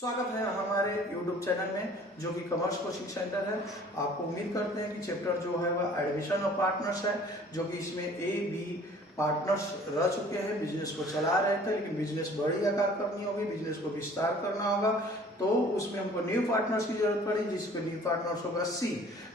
स्वागत है हमारे YouTube चैनल में जो कि कॉमर्स कोचिंग सेंटर है। आपको उम्मीद करते हैं कि चैप्टर जो है वह एडमिशन ऑफ पार्टनर्स है, जो कि इसमें ए बी पार्टनर्स रह चुके हैं, बिजनेस को चला रहे थे, लेकिन बिजनेस बड़ी आकार करनी होगी, बिजनेस को विस्तार करना होगा, तो उसमें हमको न्यू पार्टनर्स की जरूरत पड़ी, जिसपे न्यू पार्टनर्स होगा सी।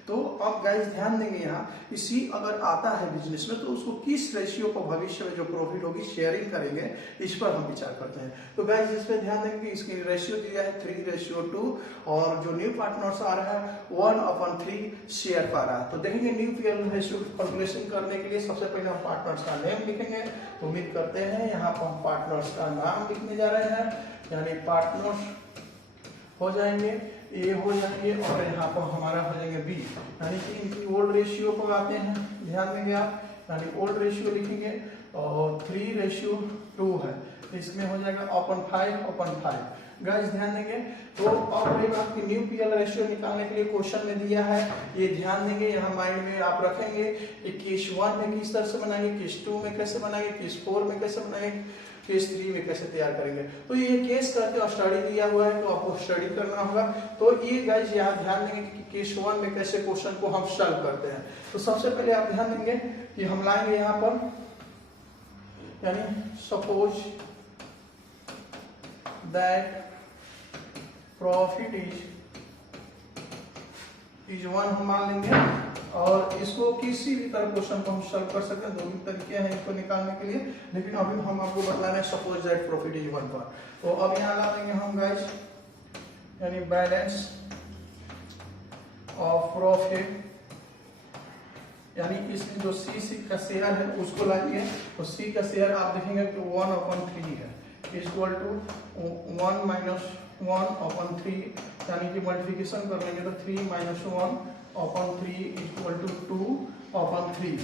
तो अब गाइस ध्यान देंगे यहाँ कि सी अगर आता है बिजनेस में तो उसको किस रेशियो को भविष्य में जो प्रॉफिट होगी शेयरिंग करेंगे, इस पर हम विचार करते हैं। तो गाइस इस पे ध्यान देंगे, इसकी रेशियो दिया है 3:2 और जो न्यू पार्टनर्स आ रहा है 1/3 शेयर पा रहा है। तो देखेंगे न्यू पीएल रेशियो कैलकुलेशन करने के लिए सबसे पहले हम पार्टनर्स का नेम लिखेंगे। तो उम्मीद करते हैं यहाँ पर हम पार्टनर्स का नाम लिखने जा रहे हैं, यानी पार्टनर्स हो जाएंगे, ए हो जाएंगे और यहाँ पर हमारा हो जाएंगे बी, यानी कि इनकी ओल्ड रेशियो पर आते हैं। ध्यान देंगे आप, यानी ओल्ड रेशियो लिखेंगे और 3:2 है, तो इसमें हो जाएगा 5/5। गाइस ध्यान देंगे। तो अब रही बात की न्यू पीएल रेशियो निकालने के लिए क्वेश्चन में दिया है, ये ध्यान देंगे, यहाँ माइंड में आप रखेंगे कि केस 1 में किस तरह से बनाएंगे, केस 2 में कैसे बनाएंगे, केस 4 में कैसे बनाएंगे, केस 3 में कैसे तैयार करेंगे। तो ये केस करके और स्टडी दिया हुआ है, तो आपको स्टडी करना होगा। तो ये गाइस यहाँ ध्यान देंगे कि केस 1 में कैसे क्वेश्चन को हम सॉल्व करते हैं। तो सबसे पहले आप ध्यान देंगे कि हम लाएंगे यहाँ पर, यानी सपोज दैट प्रॉफिट इज 1 हम मान लेंगे और इसको किसी भी तरह क्वेश्चन को हम सॉल्व कर सकते हैं। दो भी तरीके हैं इसको निकालने के लिए, लेकिन अभी हम आपको बता रहे हैं सपोज दैट प्रॉफिट इज 1 पर। तो अब यहाँ ला लेंगे हम गाइस, यानी बैलेंस ऑफ प्रॉफिट, यानी इसमें जो सी का शेयर है उसको लाएंगे। तो सी का शेयर आप देखेंगे तो 1/3 है, इक्वल टू 1 - 1/3, यानी कि मल्टीप्लिकेशन कर लेंगे तो 3 - 1/3 इक्वल टू 2/3।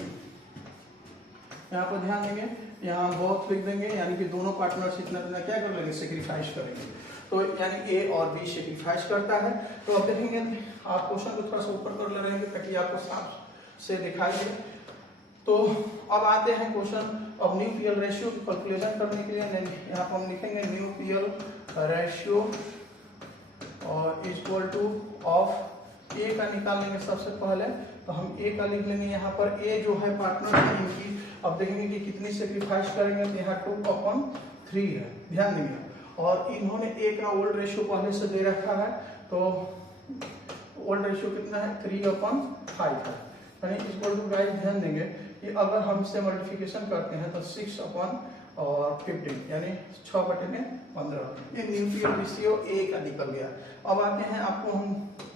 यहाँ पर ध्यान देंगे, यहाँ हम बहुत लिख देंगे, यानी कि दोनों पार्टनर्स इतना क्या कर लेंगे, सेक्रीफाइस करेंगे। तो यानी ए और बी सेक्रीफाइस करता है। तो अब देखेंगे, आप क्वेश्चन को थोड़ा सा ऊपर कर ले रहे हैं ताकि आपको साफ से दिखाई दे। तो अब आते हैं क्वेश्चन अब न्यू पीएल रेशियो की कैलकुलेशन करने के लिए। यहाँ पर हम लिखेंगे न्यू पीएल रेशियो और इक्वल टू ऑफ ए का निकाल लेंगे सबसे पहले। तो हम ए का लिख लेंगे, यहाँ पर ए जो है पार्टनर है इनकी, अब देखेंगे कि कितनी सेक्रीफाइस करेंगे, तो यहाँ 2/3 है। ध्यान देंगे, और इन्होंने ए का ओल्ड रेशियो पहले से दे रखा है, तो ओल्ड रेशियो कितना है 3/5 है, यानी इक्वल टू गाइस ध्यान देंगे कि अगर हम इसे मल्टीप्लिकेशन करते हैं तो 6/15, यानी 6/15। ये न्यू पीएल रेशियो ए का निकल गया। अब आते हैं, आपको हम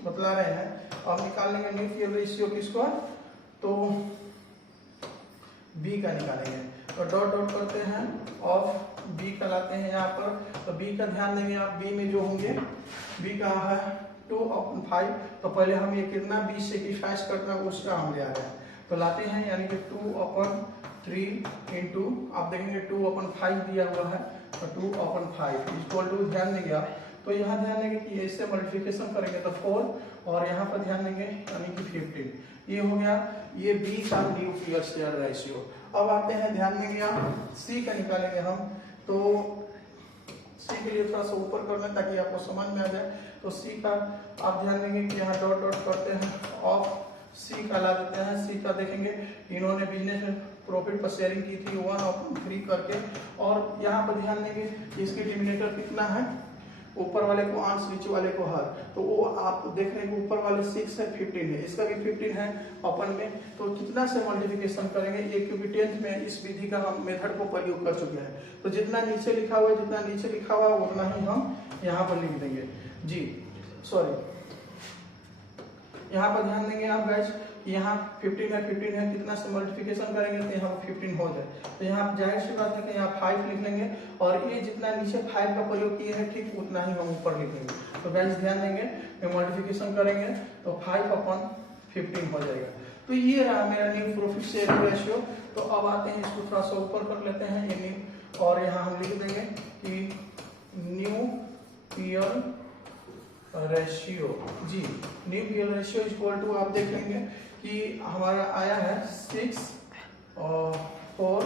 बतला रहे हैं, अब निकाल लेंगे न्यू पीएल रेशियो किसको, तो बी का निकालेंगे। तो डॉट डॉट करते हैं ऑफ बी का लाते हैं यहाँ पर। तो बी का ध्यान देंगे आप, बी में जो होंगे, बी का है 2/5, तो पहले हम ये कितना 20 सेक्रीफाइस करना है उसका हम ले आ रहे हैं। तो लाते हैं, यानी कि 2/3 इंटू, आप देखेंगे 2/5 दिया हुआ है, तो 2/5 इक्वल टू, ध्यान देंगे आप, तो यहाँ ध्यान देंगे कि इससे मल्टीप्लिकेशन करेंगे तो 4, और यहाँ पर ध्यान देंगे यानी कि 15। ये हो गया ये बी का न्यू पीएल शेयर रेशियो। अब आते हैं, ध्यान देंगे आप, सी का निकालेंगे हम। तो सी के लिए थोड़ा सा ऊपर करना ताकि आपको समझ में आ जाए। तो सी का आप ध्यान देंगे कि यहाँ डॉट डॉट करते हैं ऑफ सी का ला देते हैं। सी का देखेंगे इन्होंने बिजनेस में प्रॉफिट पर शेयरिंग की थी 1/3 करके, और यहाँ पर ध्यान देंगे इसके डिनोमिनेटर कितना है, ऊपर वाले को अंश नीचे वाले को हर, तो वो आप देख रहे हैं ऊपर वाले 6 है, 15 है, इसका भी 15 है अपन में। तो कितना से मल्टीप्लिकेशन करेंगे ये, क्योंकि 10th में इस विधि का हम मेथड को प्रयोग कर चुके हैं। तो जितना नीचे लिखा हुआ है, जितना नीचे लिखा हुआ है उतना ही हम यहाँ पर लिख देंगे जी, सॉरी, यहाँ पर ध्यान देंगे आप गाइस, यहाँ 15 है, कितना से मल्टीप्लिकेशन करेंगे तो यहाँ 15 हो जाए। तो यहाँ जाहिर सी बात है कि यहाँ 5 लिख लेंगे, और ये जितना नीचे 5 का प्रयोग किए हैं ठीक उतना ही हम ऊपर लिखेंगे। तो गाइस ध्यान देंगे कि मल्टीप्लिकेशन करेंगे तो 5/15 हो जाएगा। तो ये रहा मेरा न्यू प्रॉफिट शेयर रेशियो। तो अब आते हैं, इसको थोड़ा सा ऊपर कर लेते हैं ये न्यू, और यहाँ हम लिख देंगे कि न्यू पीएल रेशियो जी, new PL ratio equal to, आप देख लेंगे कि हमारा आया है 6 और 4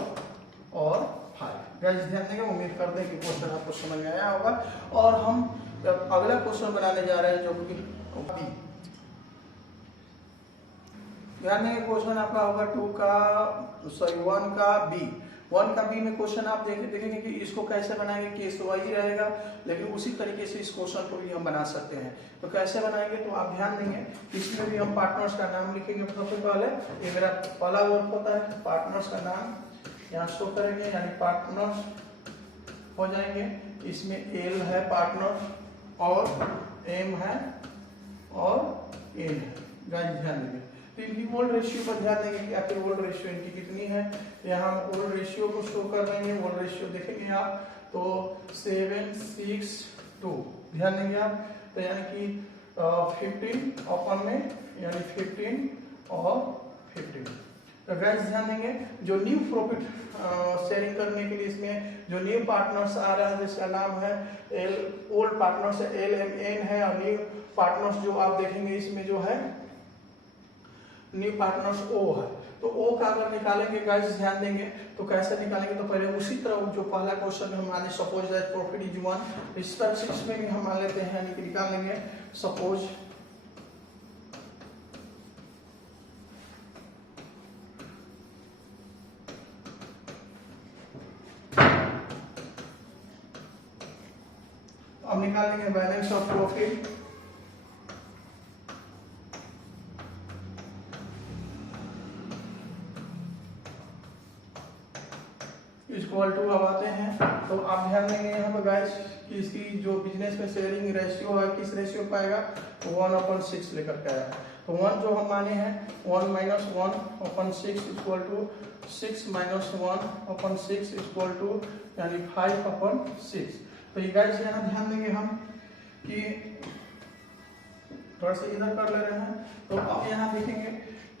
और 5। गाइस ध्यान देंगे, उम्मीद करते हैं कि क्वेश्चन आपको समझ में आया होगा। और हम अब अगला क्वेश्चन बनाने जा रहे हैं जो कि बी। ध्यान देंगे क्वेश्चन आपका होगा 1 का बी। 1 का बी में क्वेश्चन आप देखेंगे कि इसको कैसे बनाएंगे, केस तो वही रहेगा लेकिन उसी तरीके से इस क्वेश्चन को भी हम बना सकते हैं। तो कैसे बनाएंगे, तो आप ध्यान देंगे इसमें भी हम पार्टनर्स का नाम लिखेंगे। सबसे पहले ये मेरा पहला वर्क होता है, पार्टनर्स का नाम यहाँ शो करेंगे, यानी पार्टनर्स हो जाएंगे। इसमें एल है पार्टनर और एम है और एन है। गाइस ध्यान देंगे तो इनकी वोल्ट रेशियो पर ध्यान देंगे कि आखिर वोल्ट रेशियो इनकी कितनी है। यहाँ हम वोल्ट रेशियो को शो कर देंगे। वोल्ट रेशियो देखेंगे आप तो 7:6:2 ध्यान देंगे आप, तो यानी कि 15 अपन में यानी 15 और 15। तो गाइस ध्यान देंगे जो न्यू प्रॉफिट शेयरिंग करने के लिए इसमें जो न्यू पार्टनर्स आ रहा है जिसका नाम है एल, ओल्ड पार्टनर्स LMN है और न्यू पार्टनर्स जो आप देखेंगे इसमें जो है न्यू पार्टनर्स O है। तो O का अगर निकालेंगे गाइस ध्यान देंगे तो कैसे निकालेंगे, तो पहले उसी तरह जो पहला क्वेश्चन हम मान लें सपोज दैट प्रॉफिट इज 1, इस तरह से इसमें भी हम मान लेते हैं यानी कि निकाल लेंगे सपोज अब निकाल लेंगे balance of profit equal to. अब आते हैं तो आप ध्यान देंगे यहाँ पर गाइस कि इसकी जो बिजनेस में शेयरिंग रेशियो है किस रेशियो पर आएगा, तो 1/6 लेकर के आया। तो 1 जो हम माने हैं 1 - 1/6 इक्वल टू 6 - 1/6 इक्वल टू यानी 5/6। तो ये गाइस यहाँ ध्यान देंगे हम कि थोड़ा सा इधर कर ले रहे हैं। तो अब यहाँ देखेंगे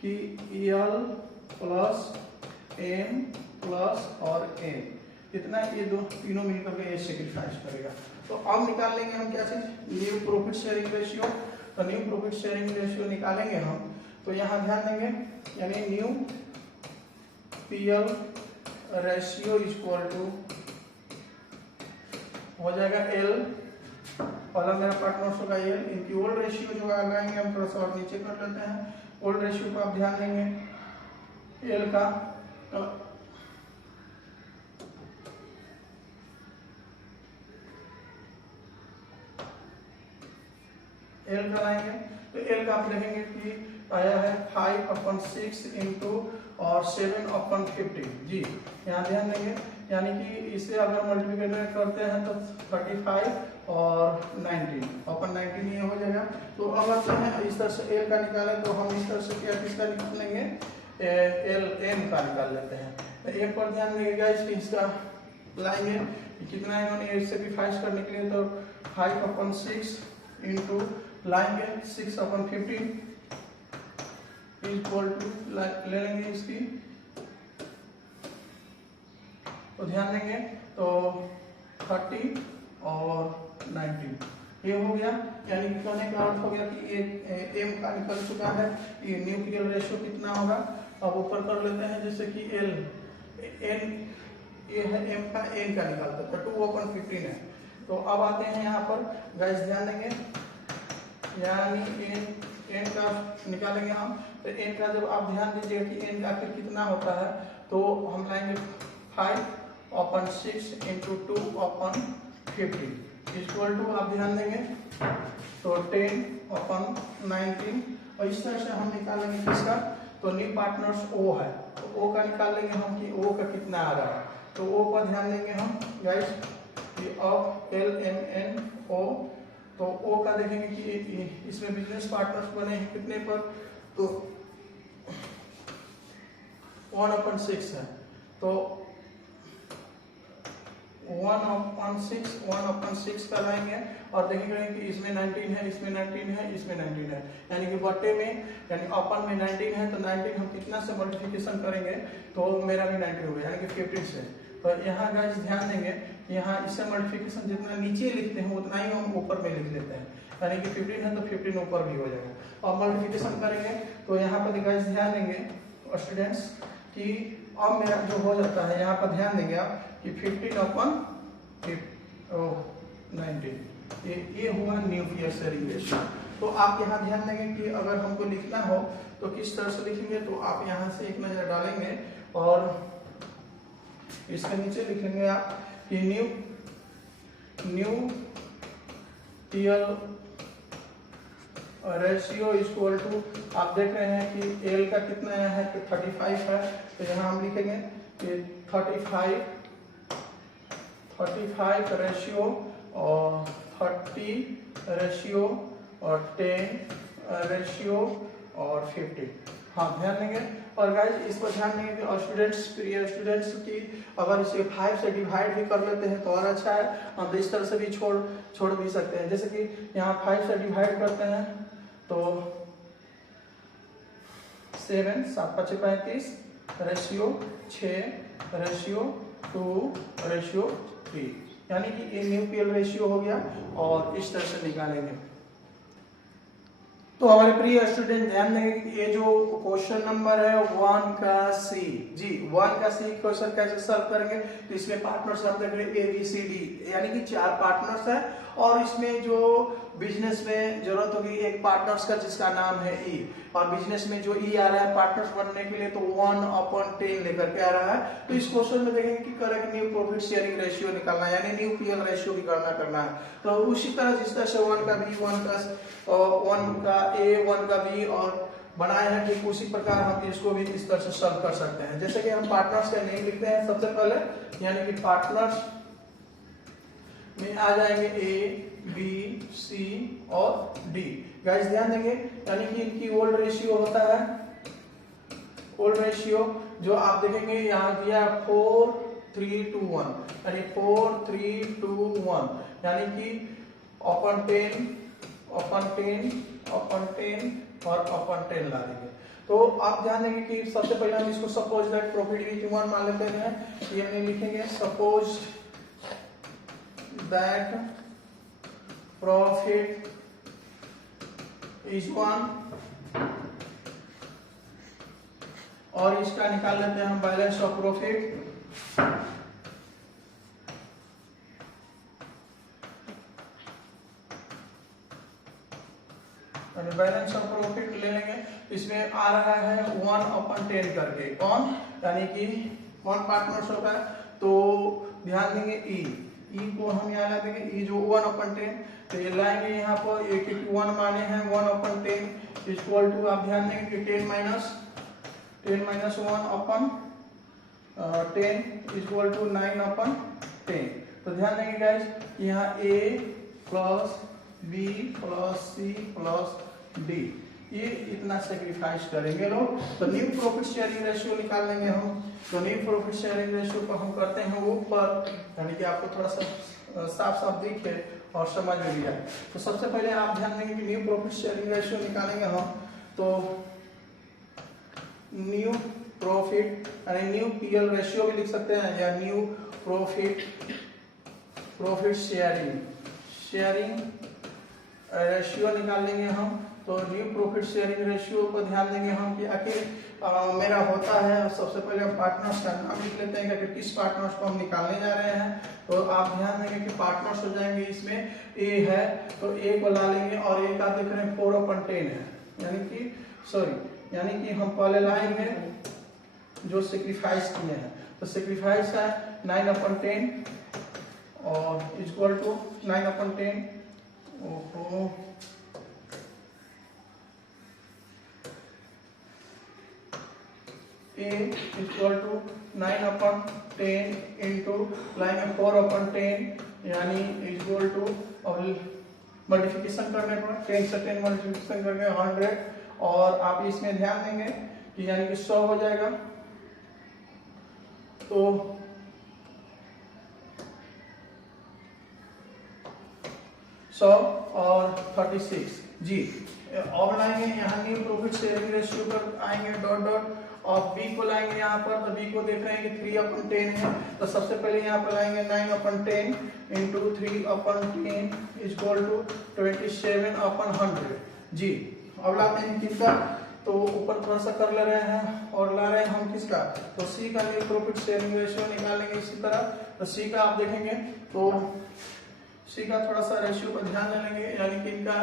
कि L प्लस M प्लस और M इतना ये दो तीनों मिलकर के ये सेक्रीफाइस करेगा। तो अब निकाल लेंगे हम क्या चीज, न्यू प्रॉफिट शेयरिंग रेशियो। तो न्यू प्रॉफिट शेयरिंग रेशियो निकालेंगे हम तो यहाँ ध्यान देंगे यानी new PL ratio equal to हो जाएगा L, पहला मेरा पार्टनर्स होगा L, इनकी ओल्ड रेशियो जो लगाएंगे हम थोड़ा सा और नीचे कर लेते हैं। ओल्ड रेशियो को आप ध्यान देंगे L का L का लाएंगे तो L का आप देखेंगे कि आया है 5/6 इंटू और 7/50 जी। यहाँ ध्यान देंगे यानी कि इसे अगर मल्टीप्लिकेट करते हैं तो 35 और 19/19 ये हो जाएगा। तो अब आते हैं इस तरह से L का निकालें तो हम इस तरह से क्या किसका निकाल लेंगे, LM का निकाल लेते हैं। तो एक पर ध्यान देंगे इसकी इसका लाएंगे कितना है इन्होंने सेक्रीफाइस करने के लिए, तो 5/6 इंटू लाएंगे 6/15 इक्वल टू ले लेंगे इसकी। तो ध्यान देंगे तो 30 और 19 ये हो गया, यानी कि कहने का अर्थ हो गया कि ये M का निकल चुका है। ये न्यूक्लियर रेशियो कितना होगा, अब ऊपर कर लेते हैं जैसे कि L N ये है M का N का निकालते हैं तो 2/15 है। तो अब आते हैं यहाँ पर गाइस ध्यान देंगे यानी N का निकालेंगे हम। तो N का जब आप ध्यान दीजिएगा कि N का आखिर कितना होता है तो हम लाएंगे 5/6 इंटू 2/50 इक्वल टू आप ध्यान देंगे तो 10/19। और इस तरह से हम निकालेंगे किसका, तो न्यू पार्टनर्स O है तो O का निकाल लेंगे हम कि O का कितना आ रहा है। तो O पर ध्यान देंगे हम गाइस कि ऑफ LMNO। तो O का देखेंगे कि इसमें बिजनेस पार्टनर्स बने हैं कितने पर, तो 1/6 है। तो 1/6 का लाएंगे और देखेंगे कि इसमें 19 है, इसमें 19 है, इसमें 19 है, यानी कि बटे में यानी अपन में 19 है तो 19 हम कितना से मल्टीप्लिकेशन करेंगे तो मेरा भी 19 हो गया यानी कि 15 से। तो यहाँ गाइस ध्यान देंगे यहाँ इससे मल्टीप्लिकेशन जितना नीचे लिखते हैं उतना ही हम ऊपर में लिख लेते हैं, यानी कि 15 है तो 15 ऊपर भी हो जाएगा। और मल्टीप्लिकेशन करेंगे तो यहाँ पर गाइस ध्यान देंगे स्टूडेंट्स कि अब मेरा जो हो जाता है यहाँ पर ध्यान देंगे आप कि 15/19 ये हुआ न्यू पीयर शेयरिंग रेशियो। तो आप यहाँ ध्यान देंगे कि अगर हमको लिखना हो तो किस तरह से लिखेंगे, तो आप यहाँ से एक नजर डालेंगे और इसके नीचे लिखेंगे आप कि new PR ratio equal to, आप देख रहे हैं कि एल का कितना है तो 35 है, तो यहाँ हम लिखेंगे कि 35 रेशियो और 30 रेशियो और 10 रेशियो और 50। हाँ ध्यान देंगे। और गाइस इस पर ध्यान देंगे कि स्टूडेंट्स, प्रिय स्टूडेंट्स की अगर इसे 5 से डिवाइड भी कर लेते हैं तो और अच्छा है, हम इस तरह से भी छोड़ भी सकते हैं। जैसे कि यहाँ 5 से डिवाइड करते हैं तो 7 7 5 35 रेशियो 6 रेशियो 2 रेशियो 3, यानी कि ये न्यू पीएल रेशियो हो गया और इस तरह से निकालेंगे। तो हमारे प्रिय स्टूडेंट ध्यान देंगे कि ये जो क्वेश्चन नंबर है 1 का सी, जी 1 का सी क्वेश्चन कैसे सॉल्व करेंगे, तो इसमें पार्टनर्स हम देख रहे हैं ए बी सी डी, यानी कि 4 पार्टनर्स है और इसमें जो बिजनेस में जरूरत होगी एक पार्टनर्स का जिसका नाम है ई, और बिजनेस में जो ई आ रहा है पार्टनर्स बनने के लिए तो 1/10 लेकर के आ रहा है। तो इस क्वेश्चन में देखेंगे कि correct new profit sharing ratio निकालना है, यानी न्यू पीएल रेशियो की गणना करना है। तो उसी तरह जिस तरह से 1 का बी, 1 का ए, 1 का बी और बनाए हैं, ठीक उसी प्रकार हम इसको भी इस तरह से सॉल्व कर सकते हैं। जैसे कि हम पार्टनर्स का नेम लिखते हैं सबसे पहले, यानी कि पार्टनर्स में आ जाएंगे ए, बी, सी और डी। गाइस ध्यान देंगे, यानी कि इनकी ओल्ड रेशियो होता है, ओल्ड रेशियो जो आप देखेंगे यहाँ दिया 4 3 2 1, यानी 4 3 2 1, यानी कि अपन 10 और अपन 10 ला देंगे। तो आप ध्यान देंगे कि सबसे पहले हम इसको सपोज दैट प्रॉफिट विच 1 मान लेते हैं, ये हमने लिखेंगे सपोज दैट प्रॉफिट इज 1, और इसका निकाल लेते हैं हम balance of profit. Balance of profit ले लेंगे, इसमें आ रहा है 1/10 करके, कौन, यानी कि कौन पार्टनर्स होगा, तो ध्यान देंगे ई को हम यहाँ ला देंगे, ई जो 1/10, तो ये लाएंगे यहाँ पर, एक 1 माने हैं 1/10 इक्वल टू, आप ध्यान देंगे कि 10 माइनस 1/10 इक्वल टू 9/10। तो ध्यान देंगे गाइस, यहाँ A plus B plus C plus D, ये इतना सेक्रीफाइस करेंगे लोग, तो न्यू प्रॉफिट शेयरिंग रेशियो निकाल लेंगे हम। तो न्यू प्रॉफिट शेयरिंग रेशियो को हम करते हैं ऊपर, यानी कि आपको थोड़ा सा साफ दिखे और समझ में भी आए। तो सबसे पहले आप ध्यान देंगे कि न्यू प्रॉफिट शेयरिंग रेशियो निकालेंगे हम, तो न्यू प्रॉफिट यानी न्यू पीएल रेशियो भी लिख सकते हैं, या न्यू प्रॉफिट शेयरिंग रेशियो निकाल लेंगे हम। तो न्यू प्रॉफिट शेयरिंग रेशियो पर ध्यान देंगे हम कि आखिर मेरा होता है, सबसे पहले हम पार्टनर्स का नाम लिख लेते हैं कि किस पार्टनर्स को हम निकालने जा रहे हैं। तो आप ध्यान देंगे कि पार्टनर्स हो जाएंगे, इसमें ए है तो ए को ला लेंगे, और ए का देख रहे हैं 4/10 है, यानी कि हम पहले लाएंगे जो सेक्रीफाइस किए हैं, तो सेक्रीफाइस है 9/10 और equal to 9/10 A equal to 9/10 into line 4/10, यानी इक्वल टू, और मल्टीप्लिकेशन करने पर 10 से 10 मल्टीप्लिकेशन करके 100, और आप इसमें ध्यान देंगे कि यानी कि 100 हो जाएगा। तो 100 और 36 जी, और लाएंगे यहाँ न्यू प्रॉफिट शेयरिंग रेशियो पर आएंगे डॉट, और बी को लाएंगे यहाँ पर, तो बी को देख रहे हैं कि 3/10 है, तो सबसे पहले यहाँ पर लाएंगे 9/10 इंटू 3/10 इक्वल टू 27/100 जी। अब लाते हैं किसका, तो ऊपर थोड़ा सा कर ले रहे हैं और ला रहे हैं हम किसका, तो सी का न्यू प्रॉफिट शेयरिंग रेशियो निकालेंगे इसी तरह। तो सी का आप देखेंगे तो सी का थोड़ा सा रेशियो पर ध्यान देंगे, यानी कि इनका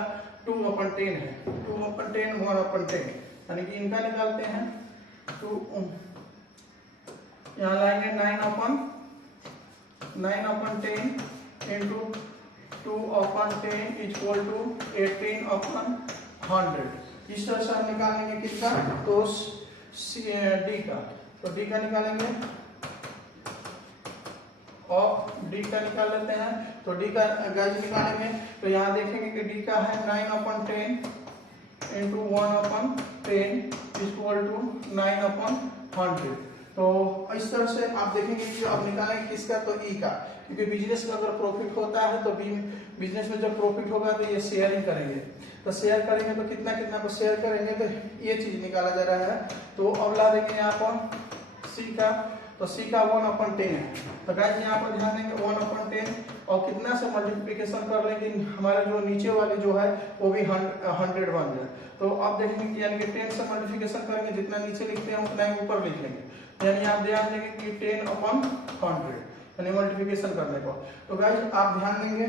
2/10 है, 2/10 1/10, यानी कि इनका निकालते हैं 2, यहाँ लाएंगे 9/10 इंटू 2/10 इक्वल टू 18/100। इस तरह से हम निकालेंगे किसका, तो डी का, तो डी का निकालेंगे और डी का निकाल लेते हैं। तो डी का गाइस निकालेंगे तो यहाँ देखेंगे कि डी का है 9/10 इंटू 1/10 इक्वल टू 9/100। तो इस तरह से आप देखेंगे कि अब निकालेंगे किसका, तो ई का, क्योंकि बिजनेस में अगर प्रॉफिट होता है तो बिजनेस में जब प्रॉफिट होगा तो ये शेयरिंग करेंगे, तो शेयर करेंगे तो कितना कितना को शेयर करेंगे, तो ये चीज निकाला जा रहा है। तो अब ला देंगे यहाँ पर सी का, तो सी का 1/10 है, तो गाइस यहाँ पर ध्यान देंगे 1/10 और कितना से मल्टीप्लिकेशन कर लेंगे, हमारे जो नीचे वाले जो है वो भी 100 बन जाए। तो अब देखेंगे कि यानी कि 10 से मल्टीप्लिकेशन करेंगे, जितना नीचे लिखते हैं उतना ही ऊपर लिख लेंगे, यानी आप ध्यान देंगे कि 10/100 यानी मल्टीप्लिकेशन करने को। तो गाइस आप ध्यान देंगे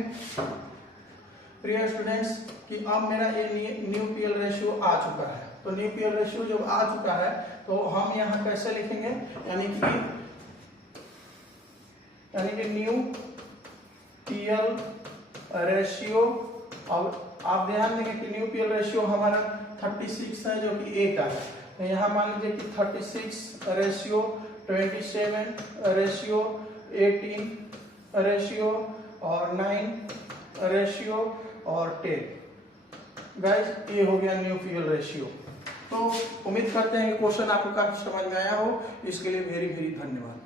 प्रिय स्टूडेंट्स कि अब मेरा ये न्यू पीएल रेशियो आ चुका है। तो न्यू पीएल रेशियो जब आ चुका है तो हम यहाँ कैसे लिखेंगे, यानी कि न्यू पीएल रेशियो। अब आप ध्यान देंगे कि न्यू पीएल रेशियो हमारा 36 है जो कि ए का है, तो यहाँ मान लीजिए कि 36 रेशियो 27 रेशियो 18 रेशियो और 9 रेशियो और 10। गाइस ये हो गया न्यू पीएल रेशियो। तो उम्मीद करते हैं कि क्वेश्चन आपको काफी समझ में आया हो, इसके लिए वेरी वेरी धन्यवाद।